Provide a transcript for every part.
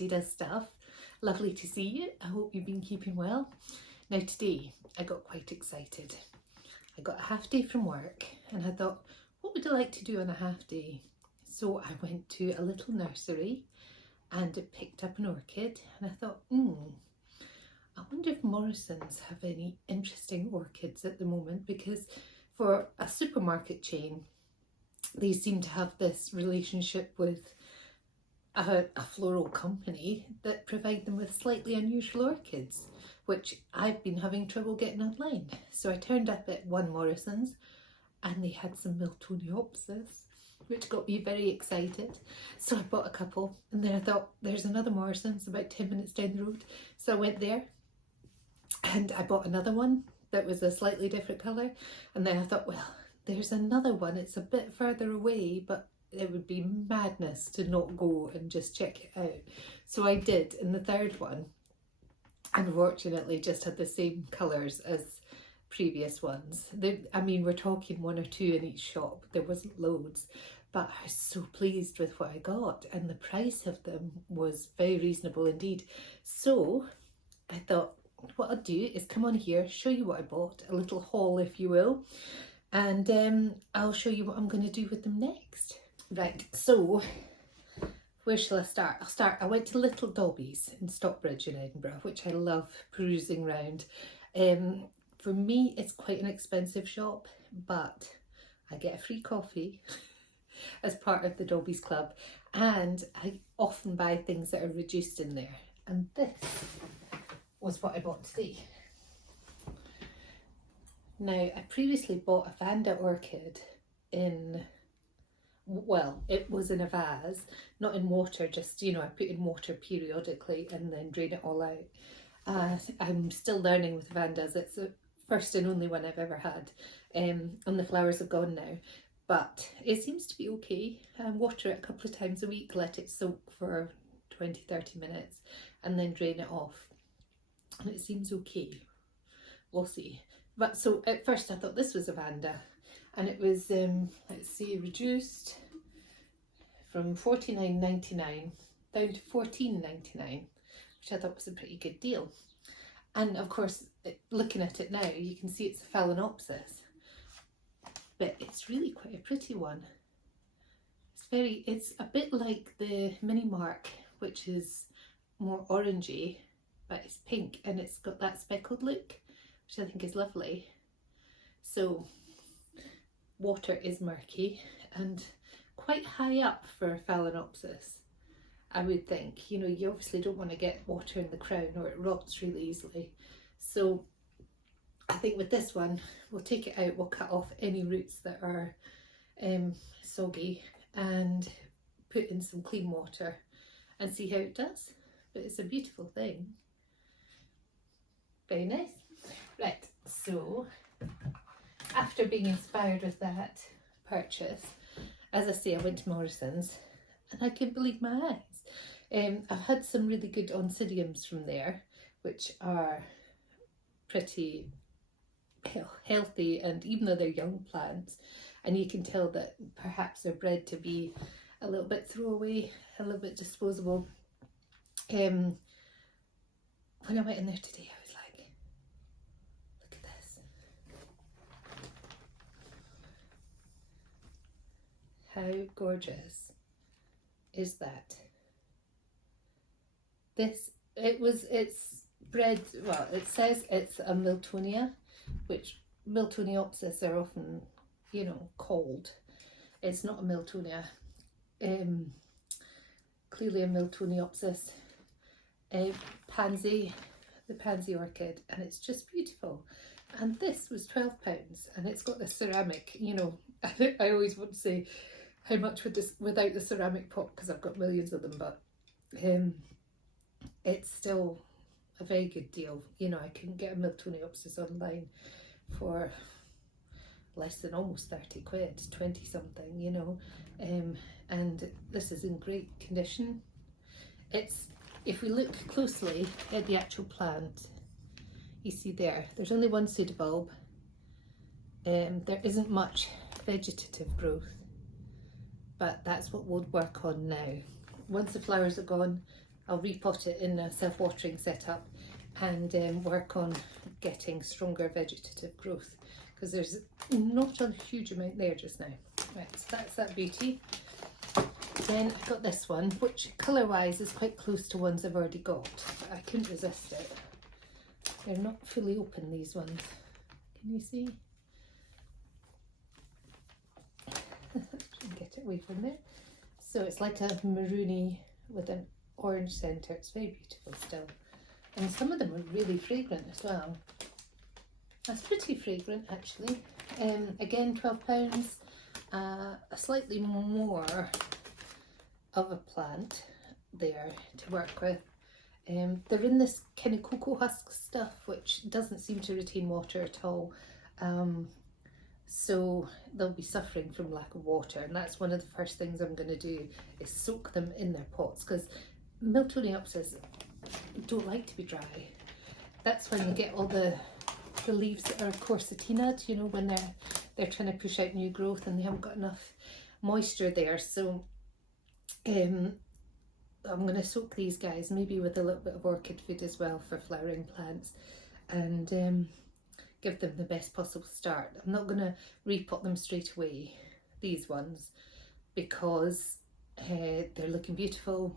Felicity does stuff. Lovely to see you. I hope you've been keeping well. Now today I got quite excited. I got a half day from work and I thought, what would I like to do on a half day? So I went to a little nursery and picked up an orchid and I thought, I wonder if Morrisons have any interesting orchids at the moment, because for a supermarket chain they seem to have this relationship with a floral company that provide them with slightly unusual orchids, which I've been having trouble getting online. So I turned up at one Morrisons and they had some Miltoniopsis, which got me very excited. So I bought a couple and then I thought, there's another Morrisons about 10 minutes down the road. So I went there and I bought another one that was a slightly different colour. And then I thought, well, there's another one, it's a bit further away, but it would be madness to not go and just check it out. So I did, and the third one, unfortunately, just had the same colours as previous ones. I mean, we're talking one or two in each shop, there wasn't loads, but I was so pleased with what I got, and the price of them was very reasonable indeed. So I thought, what I'll do is come on here, show you what I bought, a little haul if you will, and I'll show you what I'm going to do with them next. Right, so where shall I start? I went to Little Dobbies in Stockbridge in Edinburgh, which I love perusing round. For me, it's quite an expensive shop, but I get a free coffee as part of the Dobbies Club, and I often buy things that are reduced in there. And this was what I bought today. Now, I previously bought a Vanda orchid in, well, it was in a vase, not in water, just, you know, I put in water periodically and then drain it all out. I'm still learning with Vandas. It's the first and only one I've ever had, and the flowers have gone now, but it seems to be okay. Water it a couple of times a week, let it soak for 20-30 minutes and then drain it off, and it seems okay. We'll see. But so at first I thought this was a Vanda, and it was, let's see, reduced from $49.99 down to $14.99, which I thought was a pretty good deal. And of course, looking at it now, you can see it's a Phalaenopsis, but it's really quite a pretty one. It's a bit like the Mini Mark, which is more orangey, but it's pink and it's got that speckled look, which I think is lovely. So water is murky and quite high up for Phalaenopsis, I would think. You know, you obviously don't want to get water in the crown or it rots really easily. So I think with this one, we'll take it out, we'll cut off any roots that are soggy and put in some clean water and see how it does. But it's a beautiful thing. Very nice. Right, so after being inspired with that purchase, as I say, I went to Morrisons and I couldn't believe my eyes. I've had some really good oncidiums from there, which are pretty healthy, and even though they're young plants, and you can tell that perhaps they're bred to be a little bit throwaway, a little bit disposable. When I went in there today, I was like, look at this. How gorgeous is that? It's bred, well, it says it's a Miltonia, which Miltoniopsis are often, you know, called. It's not a Miltonia. Clearly a Miltoniopsis. Pansy, the pansy orchid, and it's just beautiful. And this was £12, and it's got the ceramic, you know, I always want to say how much would this without the ceramic pot, because I've got millions of them, but it's still a very good deal. You know, I couldn't get a Miltoniopsis online for less than almost 30 quid, 20 something, you know, and this is in great condition. If we look closely at the actual plant, you see there's only one pseudobulb. There isn't much vegetative growth, but that's what we'll work on now. Once the flowers are gone, I'll repot it in a self-watering setup and work on getting stronger vegetative growth, because there's not a huge amount there just now. Right, so that's that beauty. Then I got this one, which colour wise is quite close to ones I've already got, but I couldn't resist it. They're not fully open, these ones. Can you see? Try and get it away from there. So it's like a maroony with an orange centre. It's very beautiful still. And some of them are really fragrant as well. That's pretty fragrant actually. Again, £12. A slightly more of a plant there to work with. They're in this kind of cocoa husk stuff, which doesn't seem to retain water at all. So they'll be suffering from lack of water, and that's one of the first things I'm going to do, is soak them in their pots, because Miltoniopsis don't like to be dry. That's when you get all the leaves that are corsatinaed, you know, when they're trying to push out new growth and they haven't got enough moisture there. So I'm going to soak these guys, maybe with a little bit of orchid food as well for flowering plants, and give them the best possible start. I'm not going to repot them straight away, these ones, because they're looking beautiful.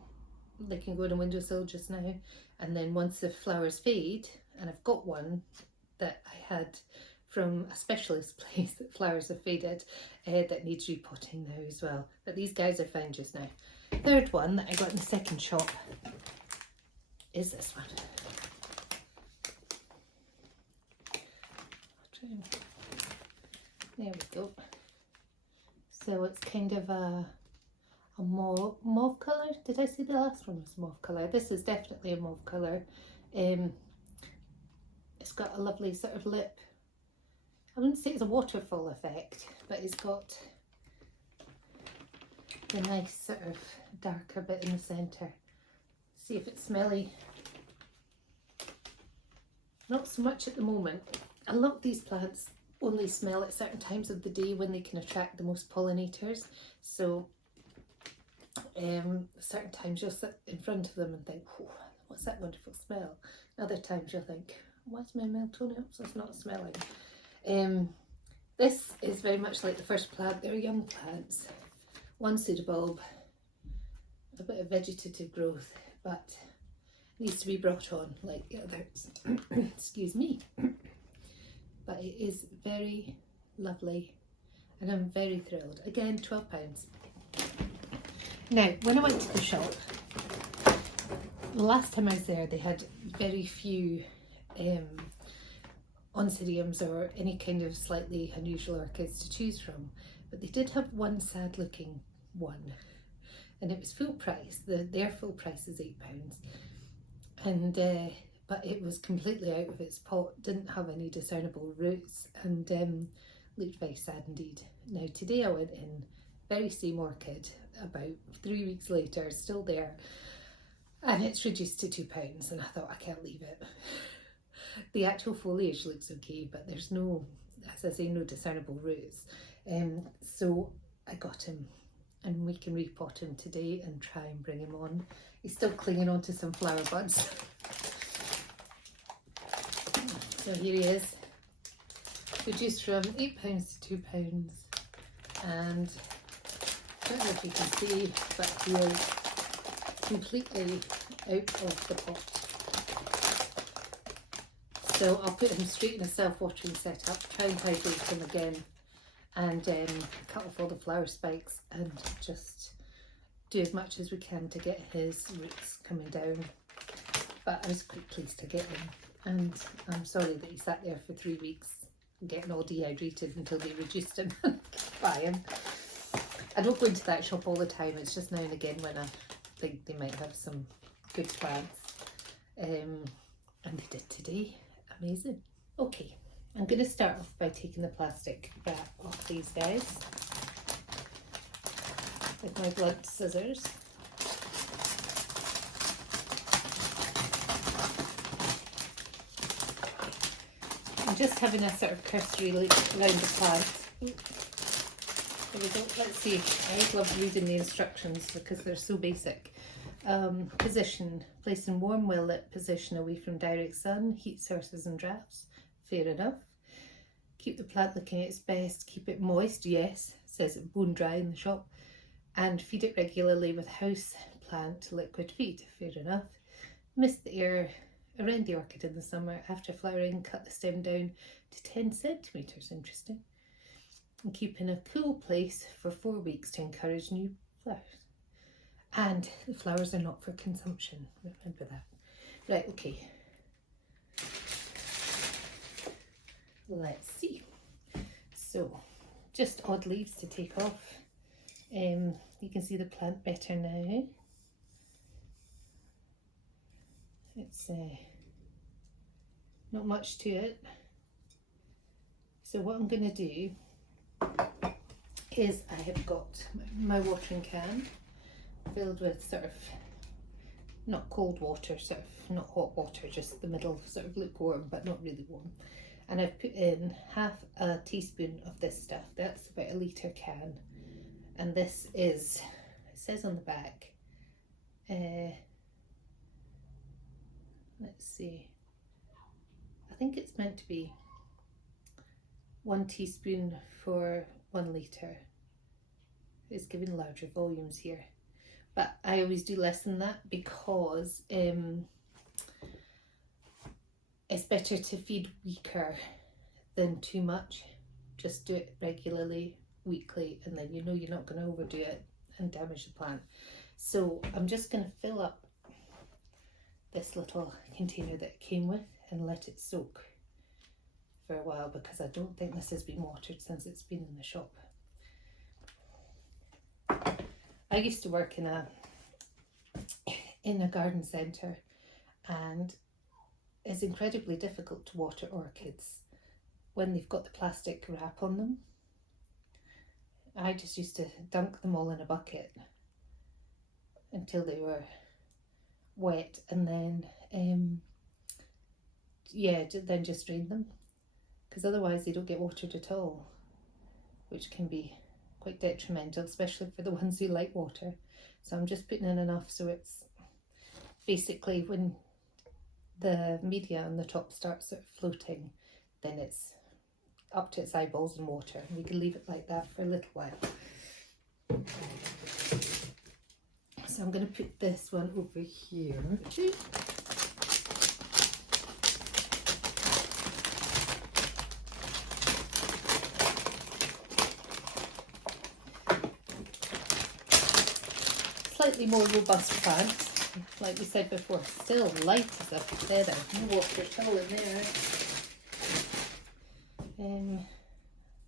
They can go on a windowsill just now, and then once the flowers fade, and I've got one that I had from a specialist place that flowers have faded, that needs repotting now as well. But these guys are fine just now. Third one that I got in the second shop is this one. There we go. So it's kind of a mauve colour. Did I say the last one was mauve colour? This is definitely a mauve colour. It's got a lovely sort of lip. I wouldn't say it's a waterfall effect, but it's got the nice sort of darker bit in the centre. See if it's smelly. Not so much at the moment. A lot of these plants only smell at certain times of the day when they can attract the most pollinators. So certain times you'll sit in front of them and think, what's that wonderful smell? And other times you'll think, why's my Miltoniopsis not smelling? This is very much like the first plant. They're young plants, one pseudobulb, a bit of vegetative growth, but needs to be brought on like the others. Excuse me. But it is very lovely and I'm very thrilled. Again, £12. Now, when I went to the shop, the last time I was there, they had very few oncidiums or any kind of slightly unusual orchids to choose from, but they did have one sad looking one, and it was full price. Their full price is £8, and but it was completely out of its pot, didn't have any discernible roots, and looked very sad indeed. Now today I went in, very same orchid, about 3 weeks later, still there, and it's reduced to £2, and I thought, I can't leave it. The actual foliage looks okay, but there's no, as I say, no discernible roots. So I got him, and we can repot him today and try and bring him on. He's still clinging on to some flower buds. So here he is, reduced from £8 to £2, and I don't know if you can see, but he is completely out of the pot. So I'll put him straight in a self-watering setup, try and hydrate him again, and cut off all the flower spikes and just do as much as we can to get his roots coming down. But I was quite pleased to get him, and I'm sorry that he sat there for 3 weeks getting all dehydrated until they reduced him and buy him. I don't go into that shop all the time, it's just now and again when I think they might have some good plants, and they did today. Amazing. Okay, I'm going to start off by taking the plastic wrap off these guys with my blunt scissors. I'm just having a sort of cursory look around the plant. There we go. Let's see. I always love reading the instructions because they're so basic. Position, place in warm, well lit position away from direct sun, heat sources and drafts. Fair enough. Keep the plant looking at its best, keep it moist, yes, says it bone dry in the shop, and feed it regularly with house plant liquid feed. Fair enough. Mist the air around the orchid in the summer. After flowering, cut the stem down to 10 centimetres, interesting, and keep in a cool place for 4 weeks to encourage new flowers. And the flowers are not for consumption, remember that. Right, okay. Let's see. So, just odd leaves to take off. You can see the plant better now. It's not much to it. So what I'm going to do is I have got my watering can filled with sort of not cold water, sort of not hot water, just the middle, sort of lukewarm but not really warm. And I've put in half a teaspoon of this stuff. That's about a litre can. And this is, it says on the back, let's see, I think it's meant to be 1 teaspoon for 1 litre. It's giving larger volumes here. But I always do less than that because it's better to feed weaker than too much. Just do it regularly, weekly, and then you know you're not going to overdo it and damage the plant. So I'm just going to fill up this little container that it came with and let it soak for a while, because I don't think this has been watered since it's been in the shop. I used to work in a garden centre, and it's incredibly difficult to water orchids when they've got the plastic wrap on them. I just used to dunk them all in a bucket until they were wet, and then then just drain them, because otherwise they don't get watered at all, which can be quite detrimental, especially for the ones who like water. So I'm just putting in enough so it's basically when the media on the top starts sort of floating, then it's up to its eyeballs in water, and we can leave it like that for a little while. So I'm going to put this one over here. Slightly more robust plants, like we said before, still light as a feather, no water at all in there. A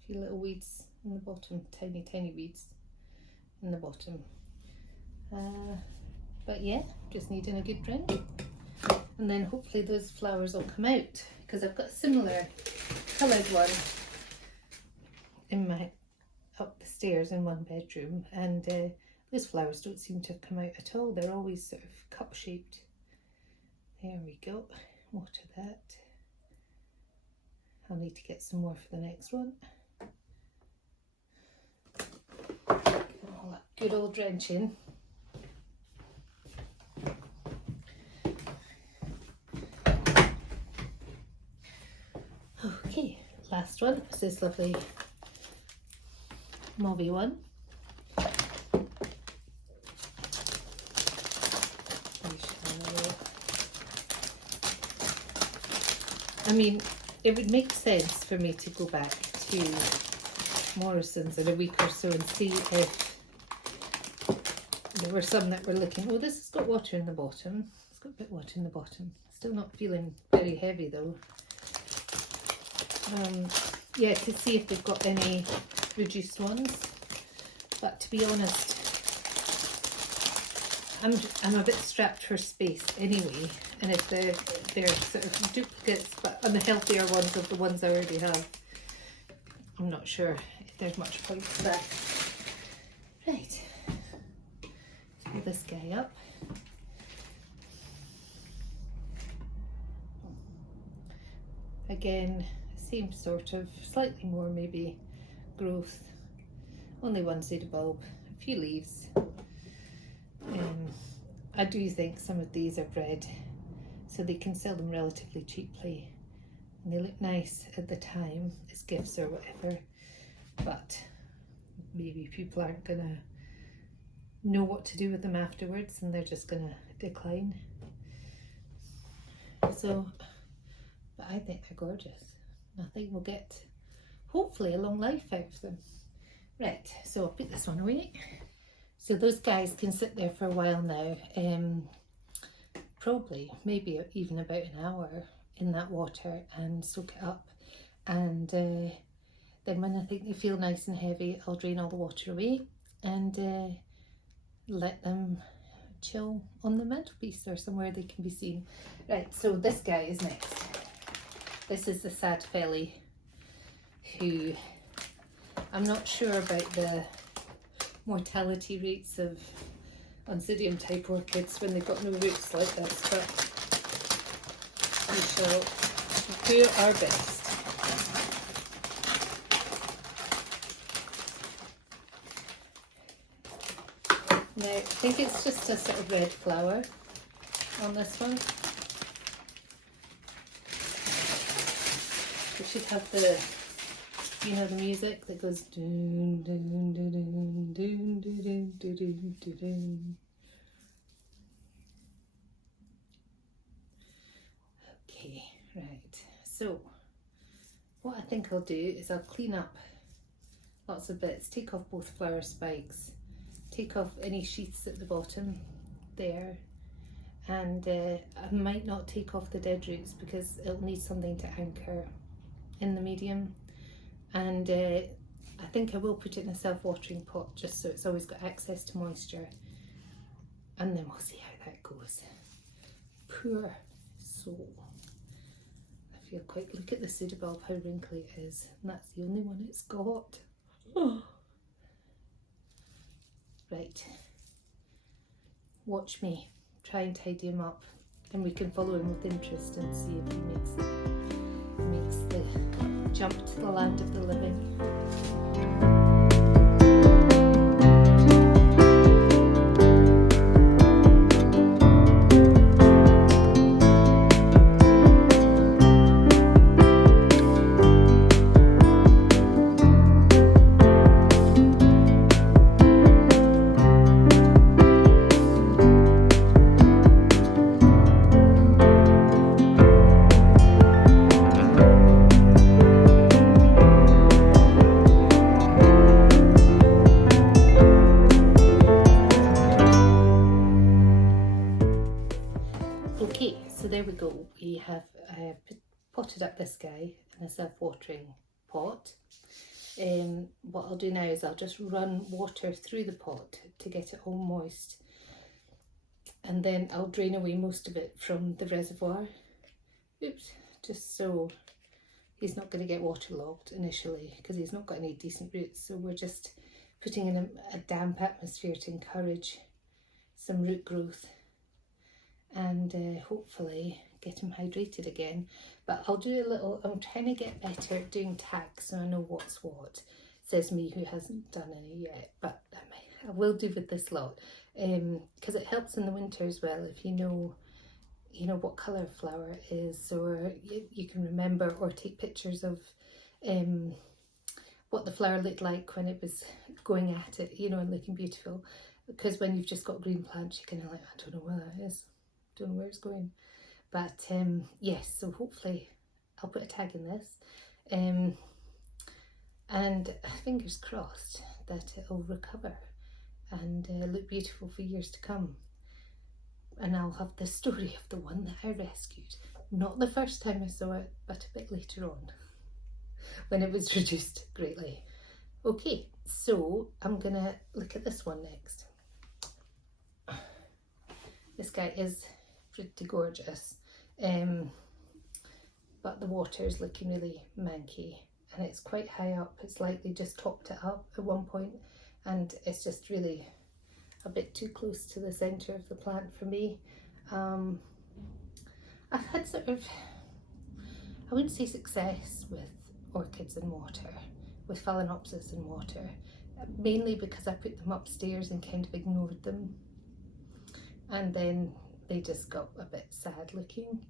few little weeds in the bottom, tiny weeds in the bottom. But yeah, just needing a good drink, and then hopefully those flowers will come out, because I've got a similar coloured one in my up the stairs in one bedroom, and those flowers don't seem to have come out at all. They're always sort of cup shaped. There we go, water that. I'll need to get some more for the next one. Get all that good old drenching. Okay, last one is this lovely mauvey one. I mean, it would make sense for me to go back to Morrisons in a week or so and see if there were some that were looking, oh, this has got water in the bottom. It's got a bit of water in the bottom. Still not feeling very heavy though. Yeah, to see if they've got any reduced ones. But to be honest, I'm a bit strapped for space anyway, and if they're sort of duplicates but unhealthier ones of the ones I already have, I'm not sure if there's much point to that. Right, pull this guy up. Again, same sort of, slightly more maybe growth, only one seed bulb, a few leaves. I do think some of these are bred so they can sell them relatively cheaply, and they look nice at the time as gifts or whatever, but maybe people aren't gonna know what to do with them afterwards and they're just gonna decline. So, but I think they're gorgeous. I think we'll get hopefully a long life out of them. Right, so I'll put this one away. So those guys can sit there for a while now, probably maybe even about an hour in that water and soak it up, and then when I think they feel nice and heavy, I'll drain all the water away and let them chill on the mantelpiece or somewhere they can be seen. Right, so this guy is next. This is the sad felly, who I'm not sure about the mortality rates of Oncidium type orchids when they've got no roots like this, but we shall do our best. Now, I think it's just a sort of red flower on this one. We should have the, you know, the music that goes doon doon doon doon doon doon doon doon doon. Okay, right. So what I think I'll do is I'll clean up lots of bits, take off both flower spikes, take off any sheaths at the bottom there, and I might not take off the dead roots because it'll need something to anchor in the medium, and I think I will put it in a self-watering pot just so it's always got access to moisture, and then we'll see how that goes. Poor soul. I feel quite, look at the pseudobulb, how wrinkly it is, and that's the only one it's got. Oh. Right, watch me try and tidy him up, and we can follow him with interest and see if he makes the jump to the land of the living. Okay, so there we go. We have potted up this guy in a self-watering pot. What I'll do now is I'll just run water through the pot to get it all moist, and then I'll drain away most of it from the reservoir. Oops, just so he's not going to get waterlogged initially because he's not got any decent roots. So we're just putting in a damp atmosphere to encourage some root growth and hopefully get him hydrated again. But I'll do a little, I'm trying to get better at doing tags so I know what's what. Says me who hasn't done any yet, but I will do with this lot, because it helps in the winter as well if you know what colour flower it is, or you can remember or take pictures of what the flower looked like when it was going at it, and looking beautiful. Because when you've just got green plants, you're kind of like, I don't know where that is, don't know where it's going. But yes, so hopefully I'll put a tag in this, and fingers crossed that it'll recover and look beautiful for years to come. And I'll have the story of the one that I rescued. Not the first time I saw it, but a bit later on, when it was reduced greatly. Okay, so I'm gonna look at this one next. This guy is pretty gorgeous, but the water is looking really manky, and it's quite high up. It's like they just topped it up at one point, and it's just really a bit too close to the centre of the plant for me. I've had sort of, I wouldn't say success with orchids in water, with Phalaenopsis in water, mainly because I put them upstairs and kind of ignored them. and then they just got a bit sad looking.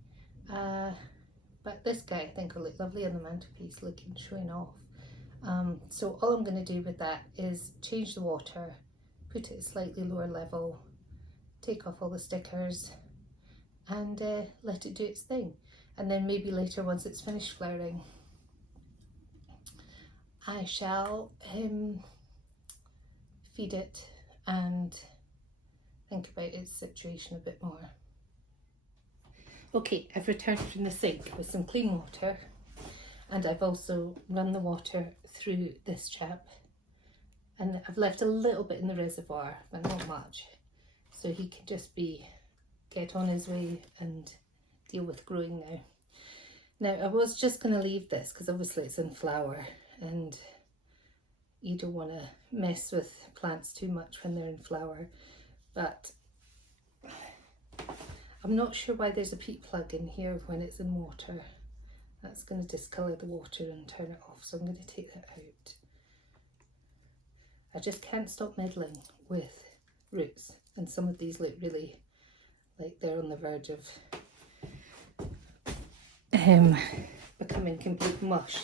But this guy I think will look lovely on the mantelpiece, looking showing off. So all I'm going to do with that is change the water, put it at slightly lower level, take off all the stickers, and let it do its thing. And then maybe later, once it's finished flowering, I shall feed it and think about its situation a bit more. Okay, I've returned from the sink with some clean water, and I've also run the water through this chap, and I've left a little bit in the reservoir, but not much, so he can just get on his way and deal with growing now. Now I was just going to leave this because obviously it's in flower and you don't want to mess with plants too much when they're in flower, but I'm not sure why there's a peat plug in here when it's in water. That's going to discolour the water and turn it off, so I'm going to take that out. I just can't stop meddling with roots, and some of these look really like they're on the verge of becoming complete mush.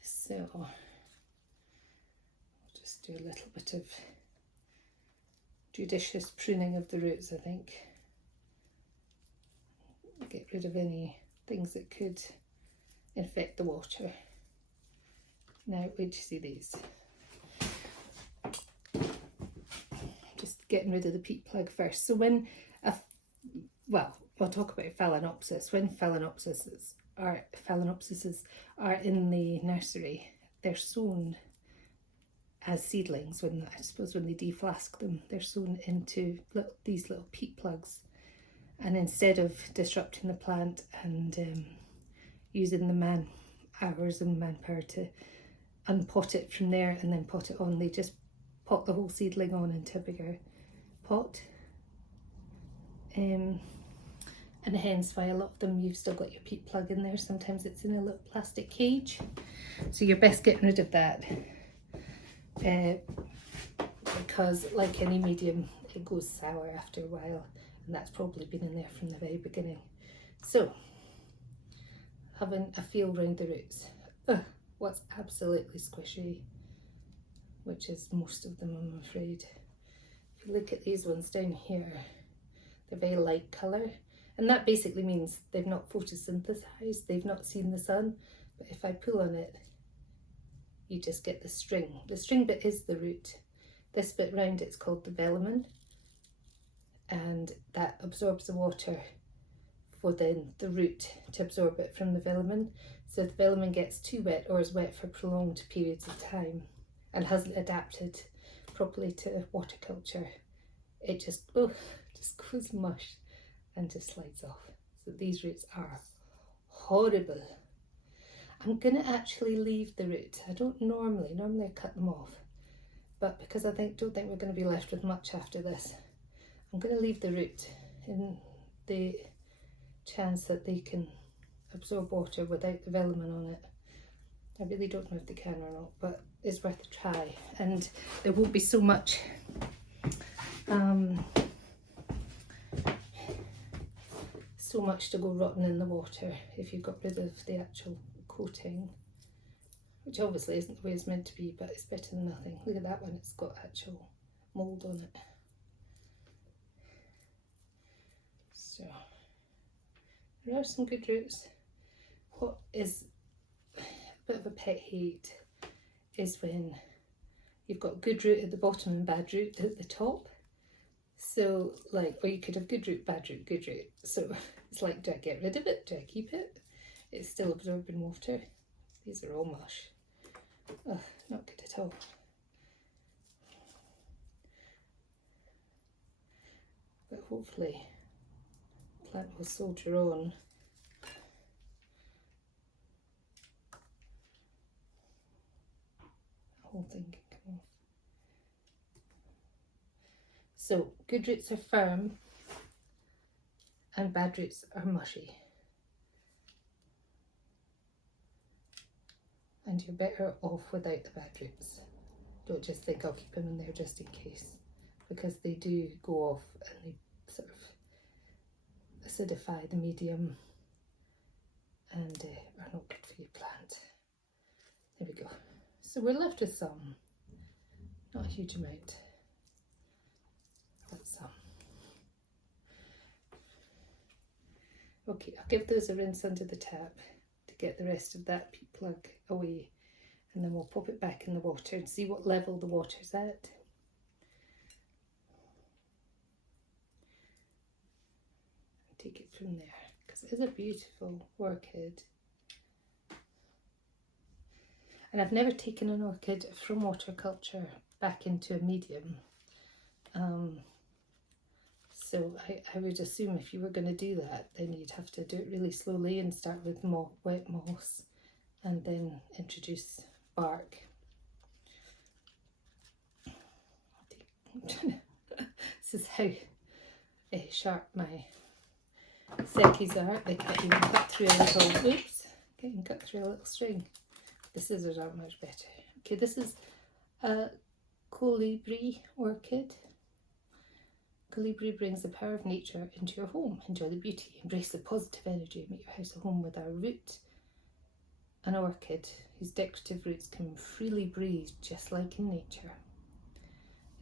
So I'll just do a little bit of judicious pruning of the roots, I think. Get rid of any things that could infect the water. Now wait till you see these. Just getting rid of the peat plug first. So when we'll talk about Phalaenopsis. When Phalaenopsis are in the nursery, they're sown as seedlings. When they deflask them, they're sown into these little peat plugs. And instead of disrupting the plant and using the man hours and manpower to unpot it from there and then pot it on, they just pot the whole seedling on into a bigger pot. And hence why a lot of them you've still got your peat plug in there. Sometimes it's in a little plastic cage, so you're best getting rid of that, because like any medium, it goes sour after a while, and that's probably been in there from the very beginning. So having a feel round the roots. What's absolutely squishy, which is most of them, I'm afraid. If you look at these ones down here, they're very light colour, and that basically means they've not photosynthesized, they've not seen the sun. But if I pull on it, you just get the string. The string bit is the root. This bit round it's called the velamen, and that absorbs the water for then the root to absorb it from the velamen. So if the velamen gets too wet or is wet for prolonged periods of time and hasn't adapted properly to water culture, it just goes mush and just slides off. So these roots are horrible. I'm gonna actually leave the root. I don't normally I cut them off, but because I don't think we're going to be left with much after this, I'm going to leave the root in the chance that they can absorb water without the velamen on it. I really don't know if they can or not, but it's worth a try, and there won't be so much to go rotten in the water if you've got rid of the actual coating, which obviously isn't the way it's meant to be, but it's better than nothing. Look at that one, it's got actual mould on it. So there are some good roots. What is a bit of a pet hate is when you've got good root at the bottom and bad root at the top. So or you could have good root, bad root, good root. So it's like, do I get rid of it? Do I keep it? It's still absorbing water. These are all mush. Ugh, not good at all. But hopefully the plant will soldier on. The whole thing can come off. So good roots are firm and bad roots are mushy. And you're better off without the bad roots. Don't just think I'll keep them in there just in case, because they do go off and they sort acidify the medium and are not good for your plant. There we go. So we're left with some, not a huge amount, but some. Okay, I'll give those a rinse under the tap to get the rest of that peat plug away, and then we'll pop it back in the water and see what level the water's at. Take it from there, because it is a beautiful orchid. And I've never taken an orchid from waterculture back into a medium. So I would assume if you were going to do that, then you'd have to do it really slowly and start with wet moss and then introduce bark. This is how sharp my sekis are. They can't even cut through a little, oops, getting cut through a little string. The scissors aren't much better. Okay, this is a colibri orchid. Colibri brings the power of nature into your home. Enjoy the beauty, embrace the positive energy, make your house a home with our root. An orchid whose decorative roots can freely breathe just like in nature.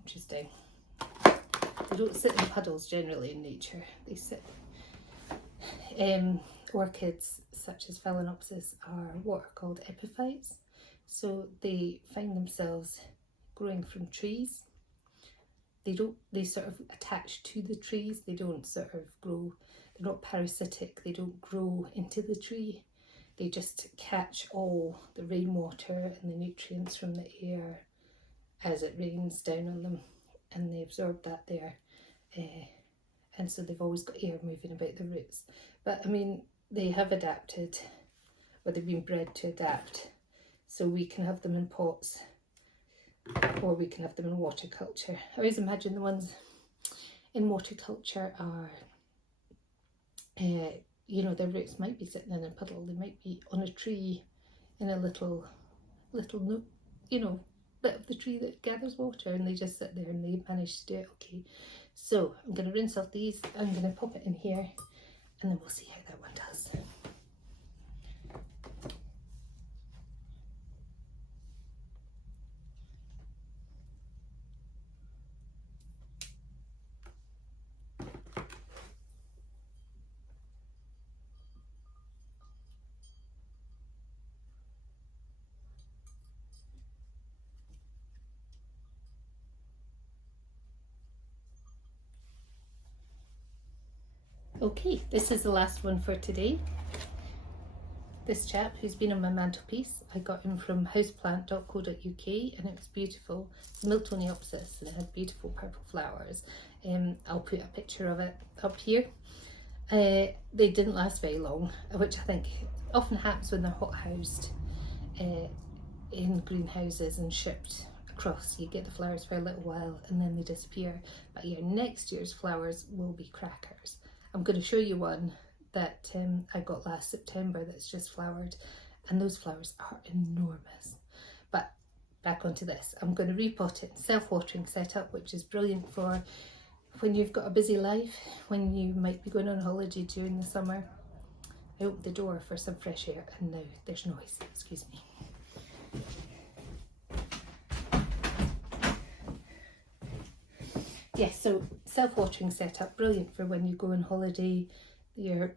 Interesting. They don't sit in puddles generally in nature. They sit. Orchids such as Phalaenopsis are what are called epiphytes. So they find themselves growing from trees. They sort of attach to the trees. They don't sort of grow, they're not parasitic, they don't grow into the tree. They just catch all the rainwater and the nutrients from the air as it rains down on them, and they absorb that there. And so they've always got air moving about the roots. But I mean, they have adapted, or they've been bred to adapt. So we can have them in pots, or we can have them in waterculture. I always imagine the ones in waterculture are, you know, their roots might be sitting in a puddle. They might be on a tree in a little nook, you know, bit of the tree that gathers water, and they just sit there and they manage to do it okay. So I'm going to rinse off these. I'm going to pop it in here, and then we'll see how that one does. Okay, this is the last one for today. This chap who's been on my mantelpiece, I got him from houseplant.co.uk, and it was beautiful. It's Miltoniopsis, and it had beautiful purple flowers. I'll put a picture of it up here. They didn't last very long, which I think often happens when they're hot housed in greenhouses and shipped across. You get the flowers for a little while and then they disappear. But yeah, next year's flowers will be crackers. I'm going to show you one that I got last September that's just flowered, and those flowers are enormous. But back onto this, I'm going to repot it, self-watering setup, which is brilliant for when you've got a busy life, when you might be going on holiday during the summer. I opened the door for some fresh air and now there's noise, excuse me. Yes, so self-watering setup, brilliant for when you go on holiday. Your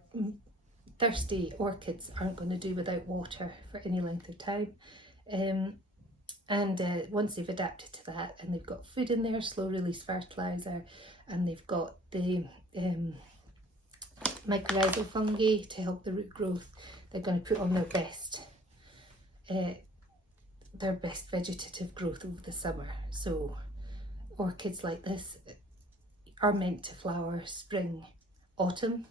thirsty orchids aren't going to do without water for any length of time. Once they've adapted to that and they've got food in there, slow release fertilizer, and they've got the mycorrhizal fungi to help the root growth, they're going to put on their best vegetative growth over the summer. So orchids like this are meant to flower spring, autumn,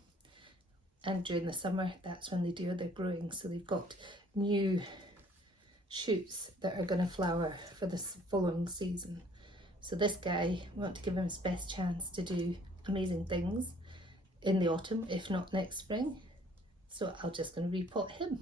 and during the summer that's when they do their growing. So they've got new shoots that are going to flower for this following season. So this guy, we want to give him his best chance to do amazing things in the autumn, if not next spring. So I'm just going to repot him.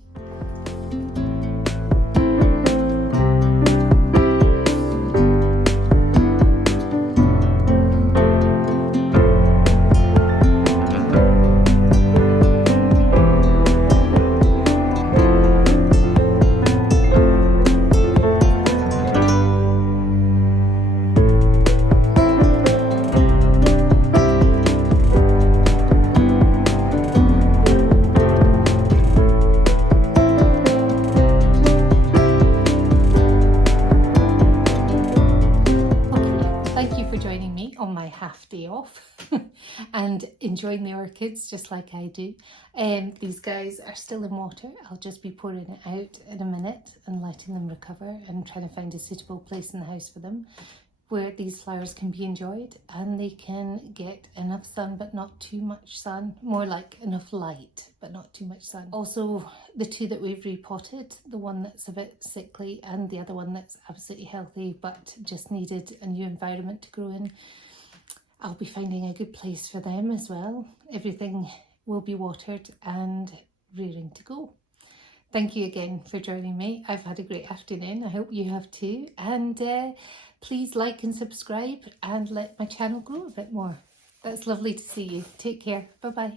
half day off and enjoying the orchids just like I do. These guys are still in water. I'll just be pouring it out in a minute and letting them recover and trying to find a suitable place in the house for them where these flowers can be enjoyed and they can get enough sun but not too much sun, more like enough light but not too much sun. Also, the two that we've repotted, the one that's a bit sickly and the other one that's absolutely healthy but just needed a new environment to grow in, I'll be finding a good place for them as well. Everything will be watered and rearing to go. Thank you again for joining me. I've had a great afternoon. I hope you have too. And please like and subscribe and let my channel grow a bit more. That's lovely to see you. Take care. Bye-bye.